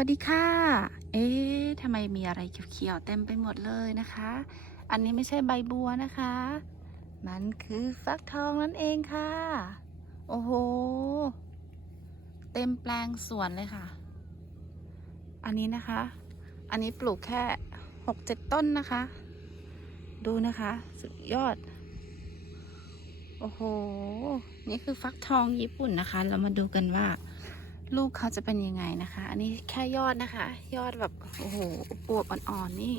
วัสดีค่ะ เอ๊ะทำไมมีอะไรเขียวๆเต็มไปหมดเลยนะคะ อันนี้ไม่ใช่ใบบัวนะคะ มันคือฟักทองนั่นเองค่ะ โอ้โห เต็มแปลงสวนเลยค่ะ อันนี้นะคะ อันนี้ปลูกแค่หกเจ็ดต้นนะคะ ดูนะคะ สุดยอด โอ้โห นี่คือฟักทองญี่ปุ่นนะคะ เรามาดูกันว่า ลูกเขาจะเป็นยังไงนะคะ อันนี้แค่ยอดนะคะ ยอดแบบโอ้โหปวบอ่อนๆนี่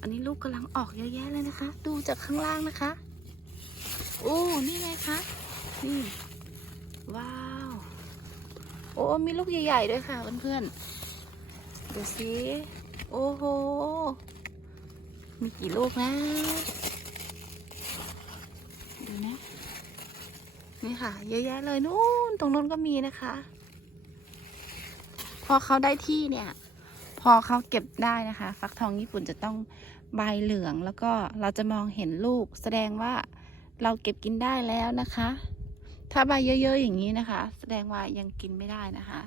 อันนี้ลูกกำลังออกเยอะแยะเลยนะคะ ดูจากข้างล่างนะคะโอ้นี่ไงคะนี่ว้าวโอ้มีลูกใหญ่ๆด้วยค่ะเพื่อนๆดูสิโอ้โหมีกี่ลูกนะดูนะนี่ค่ะ เยอะแยะเลยนู่นตรงนู้นก็มีนะคะ พอเขาได้ที่เนี่ย พอเขาเก็บได้นะคะ ฟักทองญี่ปุ่นจะต้องใบเหลืองแล้วก็เราจะมองเห็นลูก แสดงว่าเราเก็บกินได้แล้วนะคะ ถ้าใบเยอะๆอย่างนี้นะคะ แสดงว่ายังกินไม่ได้นะคะ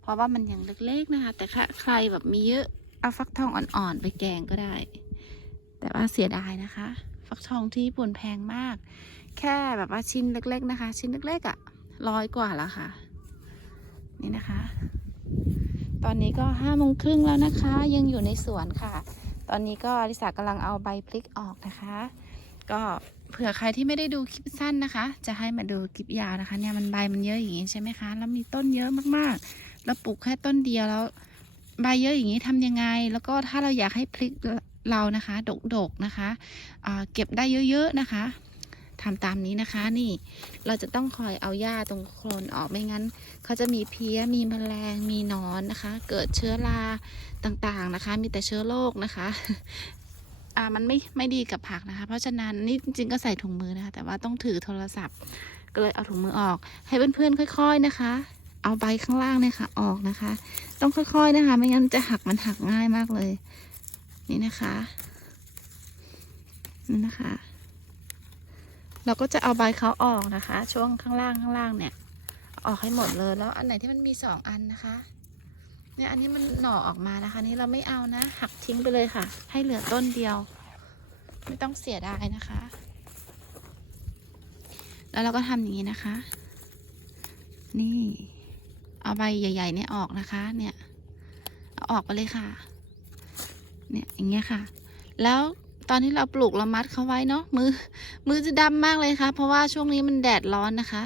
เพราะว่ามันยังเล็กๆนะคะ แต่ถ้าใครแบบมีเยอะเอาฟักทองอ่อนๆไปแกงก็ได้ แต่ว่าเสียดายนะคะ ฟักทองที่ญี่ปุ่นแพงมาก แค่แบบว่าชิ้นเล็ก ๆ นะคะ ชิ้นเล็กๆอะ่ะร้อยกว่าแล้วค่ะ นี่นะคะ ตอนนี้ก็ห้าโมงครึ่งแล้วนะคะ ยังอยู่ในสวนค่ะ ตอนนี้ก็ลิสากำลังเอาใบพลิกออกนะคะ ก็เผื่อใครที่ไม่ได้ดูคลิปสั้นนะคะ จะให้มาดูคลิปยาวนะคะ เนี่ยมันใบมันเยอะอย่างนี้ใช่ไหมคะ แล้วมีต้นเยอะมากๆ แล้วปลูกแค่ต้นเดียวแล้ว ใบเยอะอย่างนี้ทำยังไง แล้วก็ถ้าเราอยากให้พลิกเรานะคะ ดกๆนะคะอ่าเก็บได้เยอะๆนะคะ ทำตามนี้นะคะนี่เราจะต้องคอยเอาหญ้าตรงโคนออกไม่งั้นเขาจะมีเพี้ยมีแมลงมีนอนนะคะ เกิดเชื้อราต่างๆนะคะ มีแต่เชื้อโรคนะคะอ่ามันไม่ไม่ดีกับผักนะคะ เพราะฉะนั้นนี่จริงๆก็ใส่ถุงมือนะคะ แต่ว่าต้องถือโทรศัพท์ ก็เลยเอาถุงมือออก ให้เพื่อนๆค่อย ๆนะคะ เอาใบข้างล่างเนี่ยค่ะ ออกนะคะ ต้องค่อยๆนะคะ ไม่งั้นจะหักมันหักง่ายมากเลย นี่นะคะนี่นะคะ เราก็จะเอาใบเขาออกนะคะ ช่วงข้างล่างข้างล่างเนี่ย ออกให้หมดเลยแล้วอันไหนที่มันมีสองอันนะคะ เนี่ยอันนี้มันหน่อออกมานะคะ นี่เราไม่เอานะ หักทิ้งไปเลยค่ะ ให้เหลือต้นเดียว ไม่ต้องเสียดายนะคะ แล้วเราก็ทำอย่างนี้นะคะ นี่ เอาใบใหญ่ ๆ เนี่ยออกนะคะ เนี่ยเอาออกไปเลยค่ะ เนี่ยอย่างเงี้ยค่ะ แล้ว ตอนที่เราปลูกเรามัดเขาไว้เนาะมือ มือจะดำมากเลยค่ะ เพราะว่าช่วงนี้มันแดดร้อนนะคะ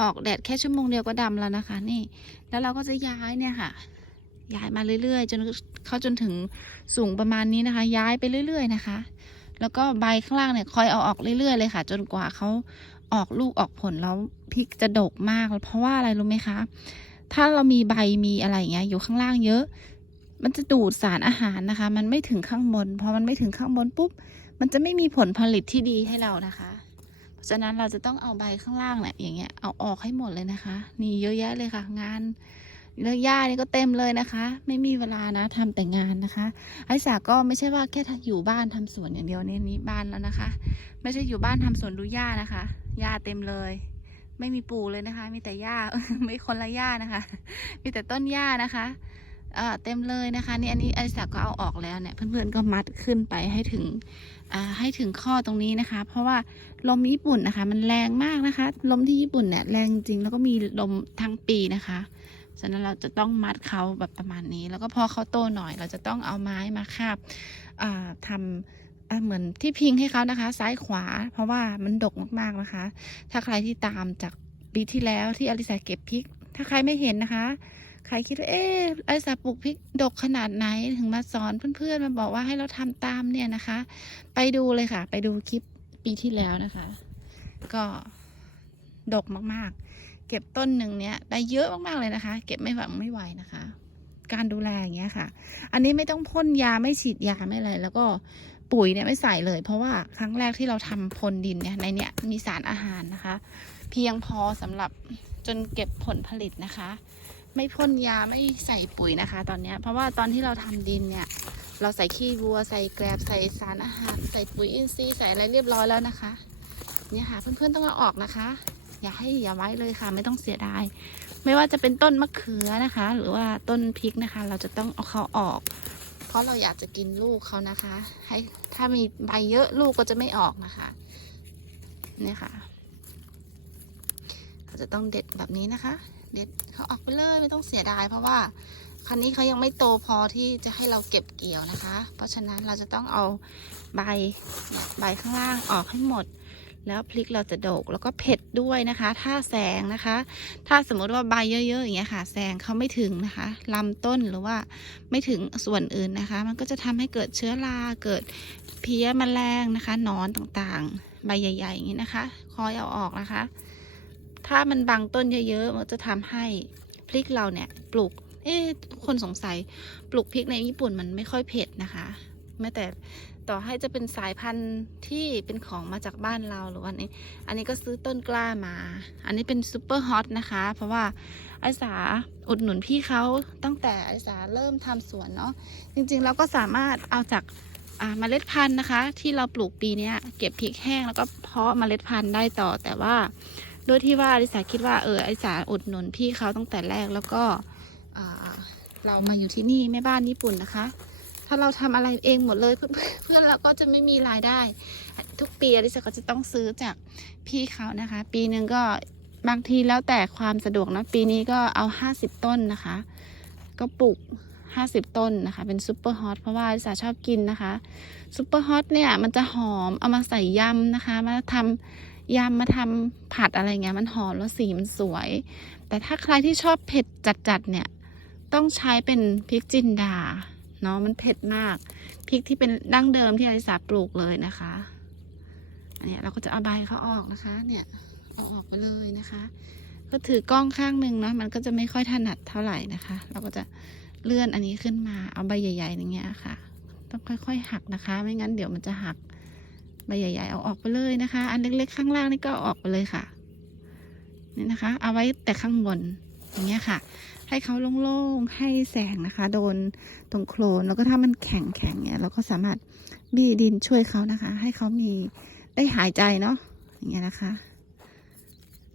ออกแดดแค่ชั่วโมงเดียวก็ดำแล้วนะคะ นี่ แล้วเราก็จะย้ายเนี่ยค่ะ ย้ายมาเรื่อยๆ จนเข้าจนถึงสูงประมาณนี้นะคะ ย้ายไปเรื่อย ๆ นะคะ แล้วก็ใบข้างล่างเนี่ยคอยเอาออกเรื่อยๆเลยค่ะ จนกว่าเขาออกลูกออกผลแล้วพริกจะดกมาก เพราะว่าอะไรรู้ไหมคะ ถ้าเรามีใบมีอะไรอย่างเงี้ยอยู่ข้างล่างเยอะ มันจะดูดสารอาหารนะคะ มันไม่ถึงข้างบน พอมันไม่ถึงข้างบนปุ๊บ มันจะไม่มีผลผลิตที่ดีให้เรานะคะ เพราะฉะนั้นเราจะต้องเอาใบข้างล่างเนี่ยอย่างเงี้ย เอาออกให้หมดเลยนะคะ นี่เยอะแยะเลยค่ะ งานแล้วหญ้านี่ก็เต็มเลยนะคะ ไม่มีเวลานะทำแต่งานนะคะ ไอ้สาก็ไม่ใช่ว่าแค่อยู่บ้านทำสวนอย่างเดียวนี่นี่บ้านแล้วนะคะ ไม่ใช่อยู่บ้านทำสวนดูหญ้านะคะหญ้าเต็มเลย ไม่มีปูเลยนะคะ มีแต่หญ้าไม่คนละหญ้านะคะ มีแต่ต้นหญ้านะคะ อ่อเต็มเลยนะคะนี่อันนี้ไอ้สาก็เอาออกแล้วเนี่ยเพื่อนๆก็มัดขึ้นไปให้ถึงอ่าให้ถึงข้อตรงนี้นะคะ เพราะว่าลมญี่ปุ่นนะคะ มันแรงมากนะคะ ลมที่ญี่ปุ่นเนี่ยแรงจริงแล้วก็มีลมทั้งปีนะคะฉะนั้นเราจะต้องมัดเขาแบบประมาณนี้ แล้วก็พอเขาโตหน่อย เราจะต้องเอาไม้มาคาบทำเหมือนที่พิงให้เขานะคะ ซ้ายขวา เพราะว่ามันดกมากๆนะคะ ถ้าใครที่ตามจากปีที่แล้วที่อลิสาเก็บพริก ถ้าใครไม่เห็นนะคะ ใครคิดว่าเอ๊ะอลิสาปลูกพริกดกขนาดไหนถึงมาสอนเพื่อนๆมาบอกว่าให้เราทำตามเนี่ยนะคะ ไปดูเลยค่ะ ไปดูคลิปปีที่แล้วนะคะ ก็ดกมากๆ เก็บต้นหนึ่งเนี้ยได้เยอะมากๆเลยนะคะ เก็บไม่หวังไม่ไหวนะคะ การดูแลอย่างเงี้ยค่ะ อันนี้ไม่ต้องพ่นยาไม่ฉีดยาไม่อะไรแล้วก็ปุ๋ยเนี่ยไม่ใส่เลย เพราะว่าครั้งแรกที่เราทำพนดินเนี่ยในเนี้ยมีสารอาหารนะคะ เพียงพอสำหรับจนเก็บผลผลิตนะคะ ไม่พ่นยาไม่ใส่ปุ๋ยนะคะ ตอนนี้เพราะว่าตอนที่เราทำดินเนี่ย เราใส่ขี้วัวใส่แกลบใส่สารอาหาร ใส่ปุ๋ยอินทรีย์ใส่อะไรเรียบร้อยแล้วนะคะ เนี่ยค่ะเพื่อนๆต้องเอาออกนะคะ อย่าให้อย่าไว้เลยค่ะ ไม่ต้องเสียดาย ไม่ว่าจะเป็นต้นมะเขือนะคะ หรือว่าต้นพริกนะคะ เราจะต้องเอาเขาออก เพราะเราอยากจะกินลูกเขานะคะ ให้ถ้ามีใบเยอะลูกก็จะไม่ออกนะคะเนี่ยค่ะ เราจะต้องเด็ดแบบนี้นะคะ เด็ดเขาออกไปเลยไม่ต้องเสียดาย เพราะว่าคันนี้เขายังไม่โตพอที่จะให้เราเก็บเกี่ยวนะคะ เพราะฉะนั้นเราจะต้องเอาใบใบข้างล่างออกให้หมด แล้วพริกเราจะโดกแล้วก็เผ็ดด้วยนะคะ ถ้าแซงนะคะ ถ้าสมมติว่าใบเยอะๆอย่างเงี้ยค่ะแซงเขาไม่ถึงนะคะลำต้นหรือว่าไม่ถึงส่วนอื่นนะคะ มันก็จะทำให้เกิดเชื้อราเกิดเพี้ยมแมลงนะคะนอนต่างๆ ใบใหญ่ๆอย่างนี้นะคะ คอยเอาออกนะคะ ถ้ามันบังต้นเยอะๆ มันจะทำให้พริกเราเนี่ยปลูก เอ๊ะคนสงสัยปลูกพริกในญี่ปุ่นมันไม่ค่อยเผ็ดนะคะแม้แต่ต่อให้จะเป็นสายพันธุ์ที่เป็นของมาจากบ้านเราหรือว่าอันนี้ อันนี้ก็ซื้อต้นกล้ามา อันนี้เป็นซูเปอร์ฮอตนะคะ เพราะว่าไอสาอุดหนุนพี่เขาตั้งแต่ไอสาเริ่มทำสวนเนาะ จริงๆเราก็สามารถเอาจากอ่าเมล็ดพันธุ์นะคะ ที่เราปลูกปีนี้เก็บพริกแห้งแล้วก็เพาะเมล็ดพันธุ์ได้ต่อแต่ว่า โดยที่ว่าอลิสาคิดว่าเออไอสาอุดหนุนพี่เขาตั้งแต่แรกแล้วก็เรามาอยู่ที่นี่แม่บ้านญี่ปุ่นนะคะ ถ้าเราทำอะไรเองหมดเลยเพื่อนเพื่อนเราก็จะไม่มีรายได้ ทุกปีอลิสาก็จะต้องซื้อจากพี่เขานะคะ ปีหนึ่งก็บางทีแล้วแต่ความสะดวกนะปีนี้ก็เอาห้าสิบต้นนะคะ ก็ปลูกห้าสิบต้นนะคะ เป็นซูเปอร์ฮอตเพราะว่าอลิสาชอบกินนะคะซูเปอร์ฮอตเนี่ยมันจะหอมเอามาใส่ยำนะคะ มาทำ ยำมาทำผัดอะไรเงี้ยมันหอมแล้วสีมันสวย แต่ถ้าใครที่ชอบเผ็ดจัดๆเนี่ย ต้องใช้เป็นพริกจินดาเนาะมันเผ็ดมากพริกที่เป็นดั้งเดิมที่อาลิสาปลูกเลยนะคะอันนี้เราก็จะเอาใบเขาออกนะคะ เนี่ยเอาออกไปเลยนะคะ ก็ถือกล้องข้างหนึ่งเนาะมันก็จะไม่ค่อยถนัดเท่าไหร่นะคะ เราก็จะเลื่อนอันนี้ขึ้นมาเอาใบใหญ่ๆอย่างเงี้ยค่ะ ต้องค่อยๆหักนะคะ ไม่งั้นเดี๋ยวมันจะหัก ใบใหญ่ ๆ เอาออกไปเลยนะคะ อันเล็กๆ ข้างล่างนี่ก็ออกไปเลยค่ะนี่นะคะ เอาไว้แต่ข้างบนอย่างเงี้ยค่ะ ให้เขาโล่งๆให้แสงนะคะ โดนตรงโคลนแล้วก็ถ้ามันแข็งๆเนี่ยเราก็สามารถบี้ดินช่วยเขานะคะ ให้เขามีได้หายใจเนาะอย่างเงี้ยนะคะ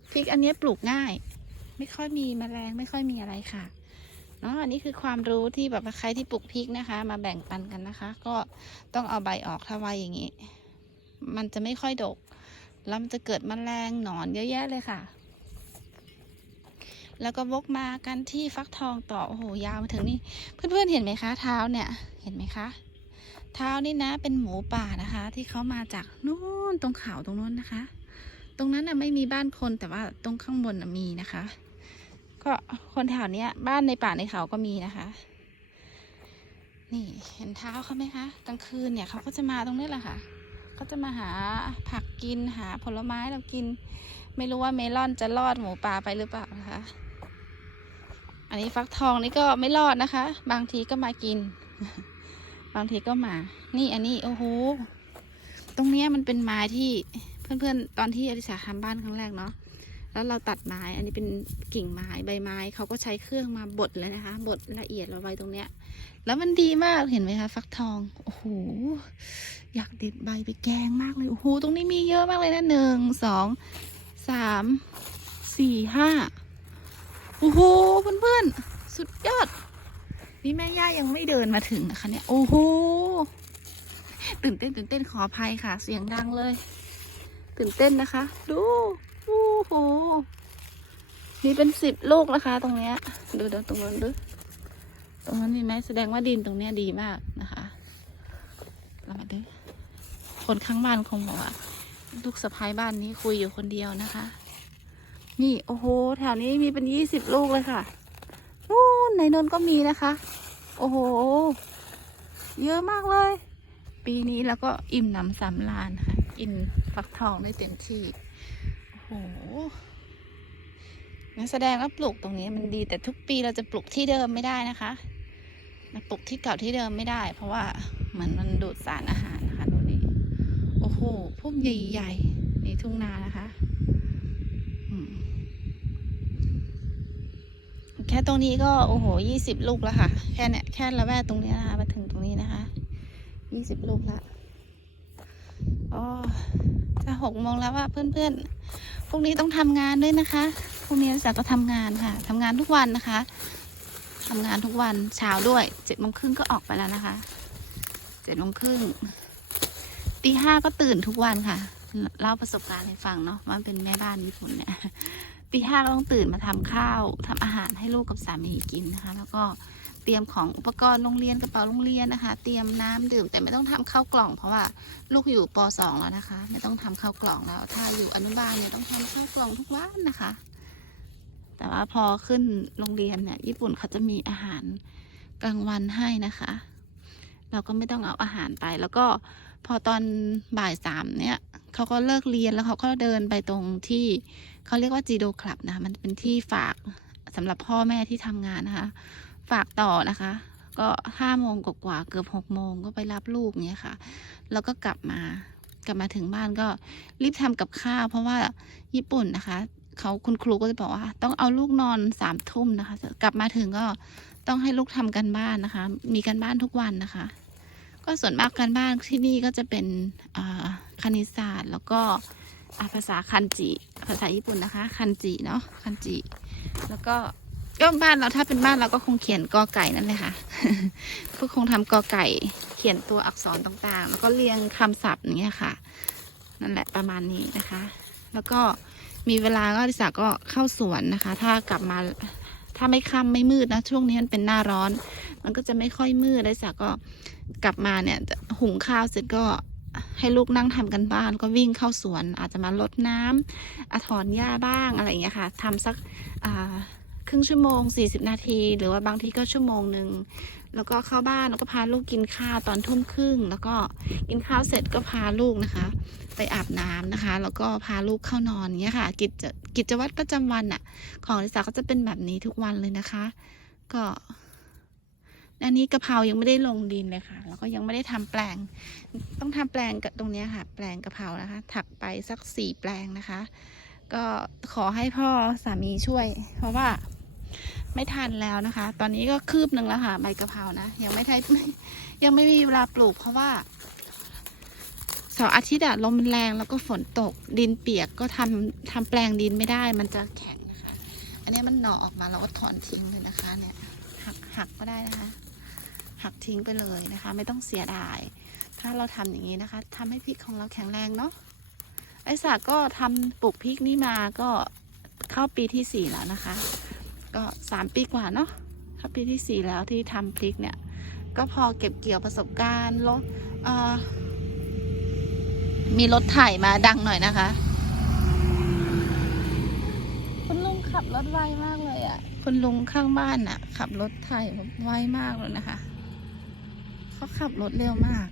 พริกอันนี้ปลูกง่าย ไม่ค่อยมีแมลงไม่ค่อยมีอะไรค่ะเนาะอันนี้คือความรู้ที่แบบใครที่ปลูกพริกนะคะ มาแบ่งปันกันนะคะ ก็ต้องเอาใบออกถ้าไว้อย่างนี้ มันจะไม่ค่อยดก แล้วมันจะเกิดแมลงหนอนเยอะแยะเลยค่ะ แล้วก็วกมากันที่ฟักทองต่อโอ้โหยาวมาถึงนี่เพื่อนๆเห็นไหมคะเท้าเนี่ยเห็นไหมคะเท้านี่นะเป็นหมูป่านะคะ ที่เขามาจากนู่นตรงเขาตรงนู้นนะคะ ตรงนั้นน่ะไม่มีบ้านคนแต่ว่าตรงข้างบนน่ะมีนะคะ ก็คนแถวเนี้ย บ้านในป่าในเขาก็มีนะคะนี่เห็นเท้าเขาไหมคะกลางคืนเนี่ยเขาก็จะมาตรงนี้แหละค่ะ เขาจะมาหาผักกินหาผลไม้เรากิน ไม่รู้ว่าเมลอนจะรอดหมูป่าไปหรือเปล่านะคะ อันนี้ฟักทองนี่ก็ไม่รอดนะคะ บางทีก็มากิน บางทีก็มา นี่อันนี้โอ้โหตรงเนี้ยมันเป็นไม้ที่เพื่อนๆตอนที่อริสาทำบ้านครั้งแรกเนาะ แล้วเราตัดไม้ อันนี้เป็นกิ่งไม้ใบไม้เขาก็ใช้เครื่องมาบดเลยนะคะ บดละเอียดเราไว้ตรงเนี้ย แล้วมันดีมากเห็นไหมคะฟักทอง โอ้โห อยากเด็ดใบไปแกงมากเลย โอ้โห ตรงนี้มีเยอะมากเลยนะหนึ่ง สอง สาม สี่ ห้า โอ้โห เพื่อนๆ สุดยอด นี่แม่ย่ายังไม่เดินมาถึงนะคะเนี่ย โอ้โห ตื่นเต้นตื่นเต้นขออภัยค่ะ เสียงดังเลย ตื่นเต้นนะคะ ดู โอ้โหมีเป็นสิบลูกนะคะ ตรงเนี้ย ดูดูตรงนั้นดูตรงนั้นมีไหมแสดงว่าดินตรงเนี้ยดีมากนะคะเรามาดูคนข้างบ้านคงบอกว่าลูกสะพ้ายบ้านนี้คุยอยู่คนเดียวนะคะ นี่โอ้โห แถวนี้มีเป็นยี่สิบลูกเลยค่ะนู่นในนนก็มีนะคะ โอ้โห เยอะมากเลย ปีนี้แล้วก็อิ่มหนำสำราญค่ะกินฟักทองได้เต็มที่ โอ้โหงั้นแสดงว่าปลูกตรงนี้มันดีแต่ทุกปีเราจะปลูกที่เดิมไม่ได้นะคะปลูกที่เก่าที่เดิมไม่ได้ เพราะว่าเหมือนมันดูดสารอาหารนะคะตรงนี้ โอ้โหพุ่มใหญ่ๆนี่ทุ่งนานะคะแค่ตรงนี้ก็โอ้โหยี่สิบลูกแล้วค่ะ แค่เนี้ยแค่ละแวกตรงนี้นะคะมาถึงตรงนี้นะคะยี่สิบลูกละ โอ้จะหกโมงแล้วว่าเพื่อนๆ พรุ่งนี้ต้องทำงานด้วยนะคะ พรุ่งนี้นักศึกษาก็ทำงานค่ะทำงานทุกวันนะคะทำงานทุกวันเช้าด้วย เจ็ดโมงครึ่งก็ออกไปแล้วนะคะ เจ็ดโมงครึ่งตีห้าก็ตื่นทุกวันค่ะเล่าประสบการณ์ให้ฟังเนาะว่าเป็นแม่บ้านญี่ปุ่นเนี่ยตีห้าก็ต้องตื่นมาทำข้าวทำอาหารให้ลูกกับสามีกินนะคะ แล้วก็ เตรียมของอุปกรณ์โรงเรียนกระเป๋าโรงเรียนนะคะ เตรียมน้ำดื่มแต่ไม่ต้องทำข้าวกล่อง เพราะว่าลูกอยู่ป .2 แล้วนะคะ ไม่ต้องทำข้าวกล่องแล้ว ถ้าอยู่อนุบาลเนี่ยต้องทำข้าวกล่องทุกวันนะคะ แต่ว่าพอขึ้นโรงเรียนเนี่ยญี่ปุ่นเขาจะมีอาหารกลางวันให้นะคะ เราก็ไม่ต้องเอาอาหารไป แล้วก็พอตอนบ่ายสามเนี่ยเขาก็เลิกเรียนแล้วเขาก็เดินไปตรงที่เขาเรียกว่าจีโดคลับนะคะมันเป็นที่ฝากสำหรับพ่อแม่ที่ทำงานนะคะ ฝากต่อนะคะ ก็ห้าโมงกว่าเกือบหกโมงก็ไปรับลูกเนี้ยค่ะ แล้วก็กลับมากลับมาถึงบ้านก็รีบทำกับข้าว เพราะว่าญี่ปุ่นนะคะเขาคุณครูก็จะบอกว่า ต้องเอาลูกนอนสามทุ่มนะคะ กลับมาถึงก็ต้องให้ลูกทำกันบ้านนะคะ มีกันบ้านทุกวันนะคะ ก็ส่วนมากการบ้านที่นี่ก็จะเป็นอ่าคณิตศาสตร์แล้วก็ภาษาคันจิ ภาษาญี่ปุ่นนะคะ คันจิเนาะคันจิ แล้วก็ ก็บ้านเราถ้าเป็นบ้านเราก็คงเขียนกอไก่นั่นเลยค่ะ ก็คงทำกอไก่ เขียนตัวอักษรต่างๆ แล้วก็เรียงคำศัพท์อย่างเงี้ยค่ะ นั่นแหละประมาณนี้นะคะ แล้วก็มีเวลาก็ดิสาก็เข้าสวนนะคะ ถ้ากลับมาถ้าไม่ค่ำไม่มืดนะ ช่วงนี้มันเป็นหน้าร้อน มันก็จะไม่ค่อยมืดดิสาก็กลับมาเนี่ยหุงข้าวเสร็จก็ให้ลูกนั่งทำกันบ้านก็วิ่งเข้าสวน อาจจะมารดน้ำอถอนหญ้าบ้างอะไรอย่างเงี้ยค่ะทำสักอ่า ครึ่งชั่วโมง 40 นาที หรือว่าบางทีก็ชั่วโมงหนึ่งแล้วก็เข้าบ้านแล้วก็พาลูกกินข้าวตอนทุ่มครึ่ง แล้วก็กินข้าวเสร็จก็พาลูกนะคะ ไปอาบน้ำนะคะ แล้วก็พาลูกเข้านอนเงี้ยค่ะ กิจกิจวัตรประจำวันอะของลิซ่าก็จะเป็นแบบนี้ทุกวันเลยนะคะ ก็อันนี้กะเพรายังไม่ได้ลงดินเลยค่ะ แล้วก็ยังไม่ได้ทำแปลง ต้องทำแปลงกับตรงเนี้ยค่ะ แปลงกะเพรานะคะ ถักไปสักสี่แปลงนะคะ ก็ขอให้พ่อสามีช่วย เพราะว่า ไม่ทันแล้วนะคะ ตอนนี้ก็คืบหนึ่งแล้วค่ะ ใบกะเพรานะ ยังไม่ได้ยังไม่มีเวลาปลูกเพราะว่าเสาร์อาทิตย์อะลมมันแรงแล้วก็ฝนตกดินเปียกก็ทำทำแปลงดินไม่ได้ มันจะแข็งนะคะ อันนี้มันหน่อออกมาเราก็ถอนทิ้งเลยนะคะ เนี่ย หักหักก็ได้นะคะ หักทิ้งไปเลยนะคะ ไม่ต้องเสียดาย ถ้าเราทำอย่างนี้นะคะทำให้พริกของเราแข็งแรงเนาะไอสาก็ทำปลูกพริกนี่มาก็เข้าปีที่สี่แล้วนะคะ ก็สามปีกว่าเนาะเข้าปีที่สี่แล้วที่ทำพริกเนี่ย ก็พอเก็บเกี่ยวประสบการณ์รถมีรถไถมาดังหน่อยนะคะ คุณลุงขับรถไวมากเลยอะ่ะ คุณลุงข้างบ้านอะ่ะ ขับรถไถแบบไวมากเลยนะคะ เขาขับรถเร็วมาก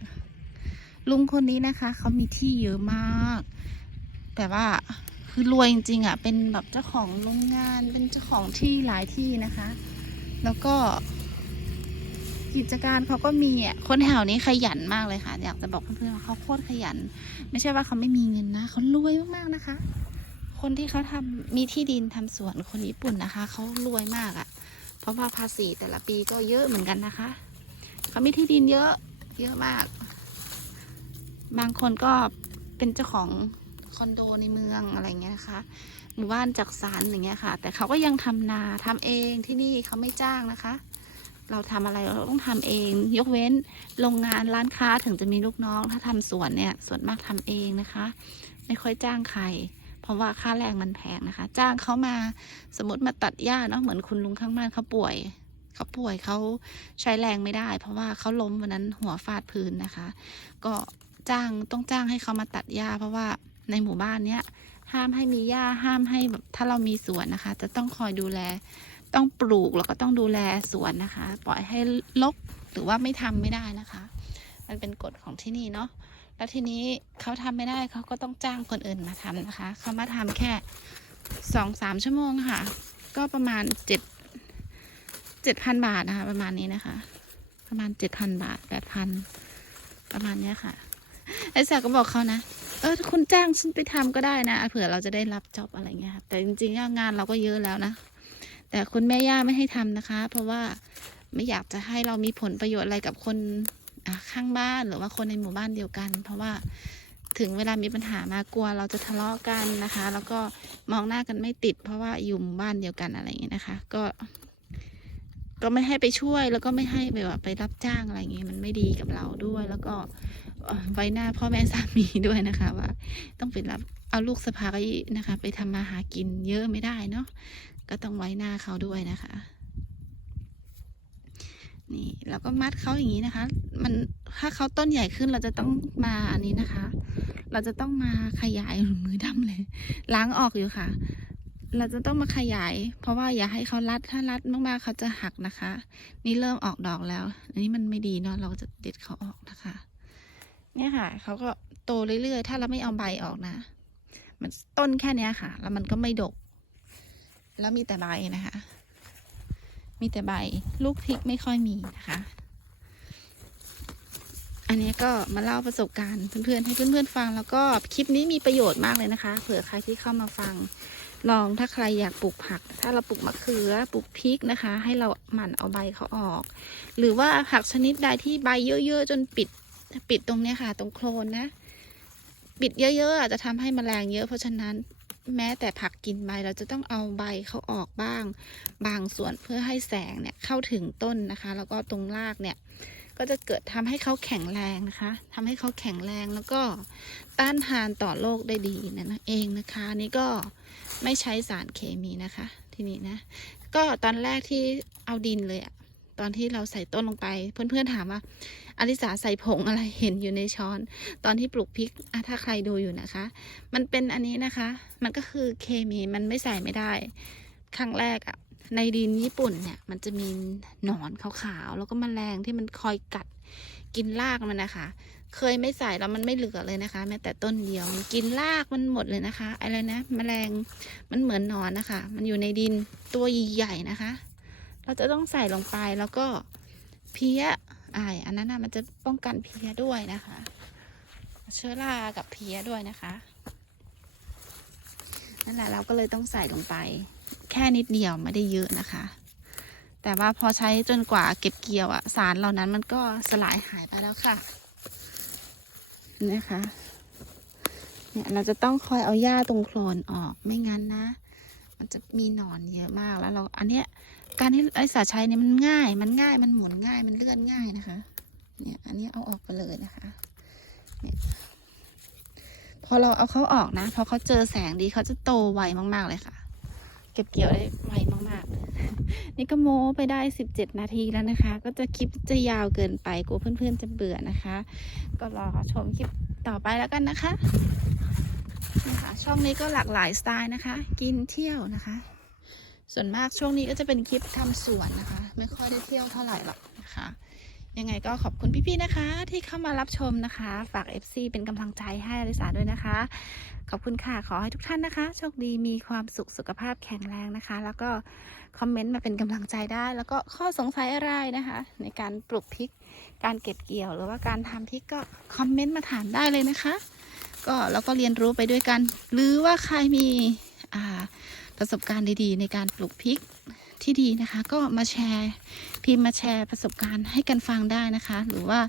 ลุงคนนี้นะคะ เขามีที่เยอะมาก แต่ว่า คือรวยจริงๆอะ เป็นแบบเจ้าของโรงงาน เป็นเจ้าของที่หลายที่นะคะ แล้วก็ กิจการเขาก็มีอะ คนแถวนี้ขยันมากเลยค่ะ อยากจะบอกเพื่อนๆว่าเขาโคตรขยัน ไม่ใช่ว่าเขาไม่มีเงินนะเขารวยมากๆนะคะ คนที่เขาทำมีที่ดินทำสวนคนญี่ปุ่นนะคะเขารวยมากอะ เพราะว่าภาษีแต่ละปีก็เยอะเหมือนกันนะคะเขามีที่ดินเยอะ เยอะมาก บางคนก็เป็นเจ้าของ คอนโดในเมืองอะไรเงี้ยนะคะหมู่บ้านจักสารอย่างเงี้ยค่ะ แต่เขาก็ยังทำนาทำเองที่นี่เขาไม่จ้างนะคะ เราทำอะไรเราต้องทำเอง ยกเว้นโรงงานร้านค้าถึงจะมีลูกน้อง ถ้าทำสวนเนี่ยส่วนมากทำเองนะคะ ไม่ค่อยจ้างใคร เพราะว่าค่าแรงมันแพงนะคะ จ้างเขามาสมมติมาตัดหญ้าเนาะเหมือนคุณลุงข้างบ้านเขาป่วยเขาป่วยเขาใช้แรงไม่ได้ เพราะว่าเขาล้มวันนั้นหัวฟาดพื้นนะคะ ก็จ้างต้องจ้างให้เขามาตัดหญ้าเพราะว่า ในหมู่บ้านเนี้ยห้ามให้มีหญ้าห้ามให้แบบถ้าเรามีสวนนะคะ จะต้องคอยดูแล ต้องปลูกแล้วก็ต้องดูแลสวนนะคะ ปล่อยให้ลกหรือว่าไม่ทำไม่ได้นะคะ มันเป็นกฎของที่นี่เนาะแล้วทีนี้เขาทำไม่ได้เขาก็ต้องจ้างคนอื่นมาทำนะคะ เขามาทำแค่สองสามชั่วโมงค่ะ ก็ประมาณเจ็ดเจ็ดพันบาทนะคะ ประมาณนี้นะคะ ประมาณเจ็ดพันบาทแปดพันประมาณเนี้ยค่ะ ไอ้สาวก็บอกเขานะ เออคุณจ้างฉันไปทำก็ได้นะเผื่อเราจะได้รับจ็อบอะไรเงี้ยค่ะแต่จริงๆงานเราก็เยอะแล้วนะ แต่คุณแม่ย่าไม่ให้ทำนะคะ เพราะว่าไม่อยากจะให้เรามีผลประโยชน์อะไรกับคนข้างบ้านหรือว่าคนในหมู่บ้านเดียวกัน เพราะว่าถึงเวลามีปัญหามากลัวเราจะทะเลาะกันนะคะ แล้วก็มองหน้ากันไม่ติด เพราะว่าอยู่หมู่บ้านเดียวกันอะไรอย่างเงี้ยนะคะ ก็ ก็ไม่ให้ไปช่วยแล้วก็ไม่ให้ไปว่าไปรับจ้างอะไรอย่างเงี้ยมันไม่ดีกับเราด้วย แล้วก็ ไว้หน้าพ่อแม่สามีด้วยนะคะว่า ต้องไปรับเอาลูกสะพ้ายนะคะ ไปทำมาหากินเยอะไม่ได้เนาะก็ต้องไว้หน้าเขาด้วยนะคะ นี่เราก็มัดเขาอย่างนี้นะคะ มันถ้าเขาต้นใหญ่ขึ้นเราจะต้องมาอันนี้นะคะ เราจะต้องมาขยายมือดำเลย ล้างออกอยู่ค่ะ เราจะต้องมาขยาย เพราะว่าอย่าให้เขารัดถ้ารัดมากๆเขาจะหักนะคะ นี่เริ่มออกดอกแล้ว อันนี้มันไม่ดีเนาะเราจะเด็ดเขาออกนะคะ เนี่ยค่ะเขาก็โตเรื่อยๆ ถ้าเราไม่เอาใบออกนะ มันต้นแค่เนี้ยค่ะ แล้วมันก็ไม่ดก แล้วมีแต่ใบนะคะ มีแต่ใบ ลูกพริกไม่ค่อยมีนะคะ อันนี้ก็มาเล่าประสบการณ์เพื่อนๆให้เพื่อนๆฟัง แล้วก็คลิปนี้มีประโยชน์มากเลยนะคะ เผื่อใครที่เข้ามาฟัง ลองถ้าใครอยากปลูกผัก ถ้าเราปลูกมะเขือปลูกพริกนะคะ ให้เราหมั่นเอาใบเขาออก หรือว่าผักชนิดใดที่ใบเยอะๆจนปิด ปิดตรงเนี้ยค่ะ ตรงโคลนนะ ปิดเยอะๆอาจจะทำให้แมลงเยอะ เพราะฉะนั้นแม้แต่ผักกินใบเราจะต้องเอาใบเขาออกบ้าง บางส่วนเพื่อให้แสงเนี่ยเข้าถึงต้นนะคะ แล้วก็ตรงรากเนี่ยก็จะเกิดทำให้เขาแข็งแรงนะคะทำให้เขาแข็งแรงแล้วก็ต้านทานต่อโรคได้ดีนั่นเองนะคะนนี่ก็ไม่ใช้สารเคมีนะคะ ที่นี่นะ ก็ตอนแรกที่เอาดินเลยอะ ตอนที่เราใส่ต้นลงไป เพื่อนๆถามว่าอลิสาใส่ผงอะไรเห็นอยู่ในช้อน ตอนที่ปลูกพริกอะถ้าใครดูอยู่นะคะ มันเป็นอันนี้นะคะ มันก็คือเคมีมันไม่ใส่ไม่ได้ ครั้งแรกอะในดินญี่ปุ่นเนี่ย มันจะมีหนอนขาวๆแล้วก็มแมลงที่มันคอยกัดกินรากมันนะคะ เคยไม่ใส่แล้วมันไม่เหลือเลยนะคะ แม้แต่ต้นเดียวมันกินรากมันหมดเลยนะคะอะไรนะมแมลงมันเหมือนหนอนนะคะ มันอยู่ในดินตัวใหญ่ๆนะคะ เราจะต้องใส่ลงไปแล้วก็เพี้ยอายอันนั้นนะมันจะป้องกันเพี้ยด้วยนะคะ เชื้อรากับเพี้ยด้วยนะคะ นั่นแหละเราก็เลยต้องใส่ลงไป แค่นิดเดียวไม่ได้เยอะนะคะ แต่ว่าพอใช้จนกว่าเก็บเกี่ยวอะสารเหล่านั้นมันก็สลายหายไปแล้วค่ะนะคะเนี่ยเราจะต้องคอยเอาหญ้าตรงโคลนออกไม่งั้นนะ มันจะมีหนอนเยอะมากแล้วเราอันเนี้ย การที่ไอสาใช้เนี่ยมันง่าย มันง่าย มันหมุนง่าย มันเลื่อนง่ายนะคะ เนี่ย อันนี้เอาออกไปเลยนะคะ เนี่ยพอเราเอาเขาออกนะ พอเขาเจอแสงดีเขาจะโตไวมากๆเลยค่ะ เก็บเกี่ยวได้ไวมากๆ นี่ก็โม้ไปได้สิบเจ็ดนาทีแล้วนะคะ ก็จะคลิปจะยาวเกินไปกลัวเพื่อนๆจะเบื่อนะคะ ก็รอชมคลิปต่อไปแล้วกันนะคะนี่ค่ะช่องนี้ก็หลากหลายสไตล์นะคะ กินเที่ยวนะคะ ส่วนมากช่วงนี้ก็จะเป็นคลิปทำสวนนะคะ ไม่ค่อยได้เที่ยวเท่าไหร่หรอกนะคะ ยังไงก็ขอบคุณพี่ๆนะคะ ที่เข้ามารับชมนะคะ ฝาก FC เป็นกำลังใจให้อลิสาด้วยนะคะ ขอบคุณค่ะขอให้ทุกท่านนะคะ โชคดีมีความสุขสุขภาพแข็งแรงนะคะ แล้วก็คอมเมนต์มาเป็นกำลังใจได้ แล้วก็ข้อสงสัยอะไรนะคะ ในการปลูกพริกการเก็บเกี่ยว หรือว่าการทำพริกก็คอมเมนต์มาถามได้เลยนะคะ ก็เราก็เรียนรู้ไปด้วยกัน หรือว่าใครมีอ่า ประสบการณ์ดีๆ ในการปลูกพริกที่ดีนะคะ ก็มาแชร์พิมพ์มาแชร์ประสบการณ์ให้กันฟังได้นะคะ หรือว่า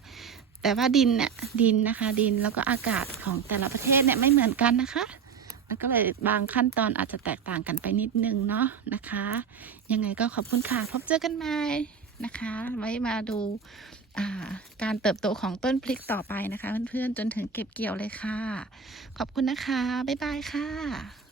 แต่ว่าดินเนี่ยดินนะคะ ดินแล้วก็อากาศของแต่ละประเทศเนี่ยไม่เหมือนกันนะคะมันก็เลยบางขั้นตอนอาจจะแตกต่างกันไปนิดนึงเนาะนะคะ ยังไงก็ขอบคุณค่ะ พบเจอกันใหม่นะคะ ไว้มาดูาการเติบโตของต้นพริกต่อไปนะคะ เพื่อนๆจนถึงเก็บเกี่ยวเลยค่ะ ขอบคุณนะคะ บ๊ายบายค่ะ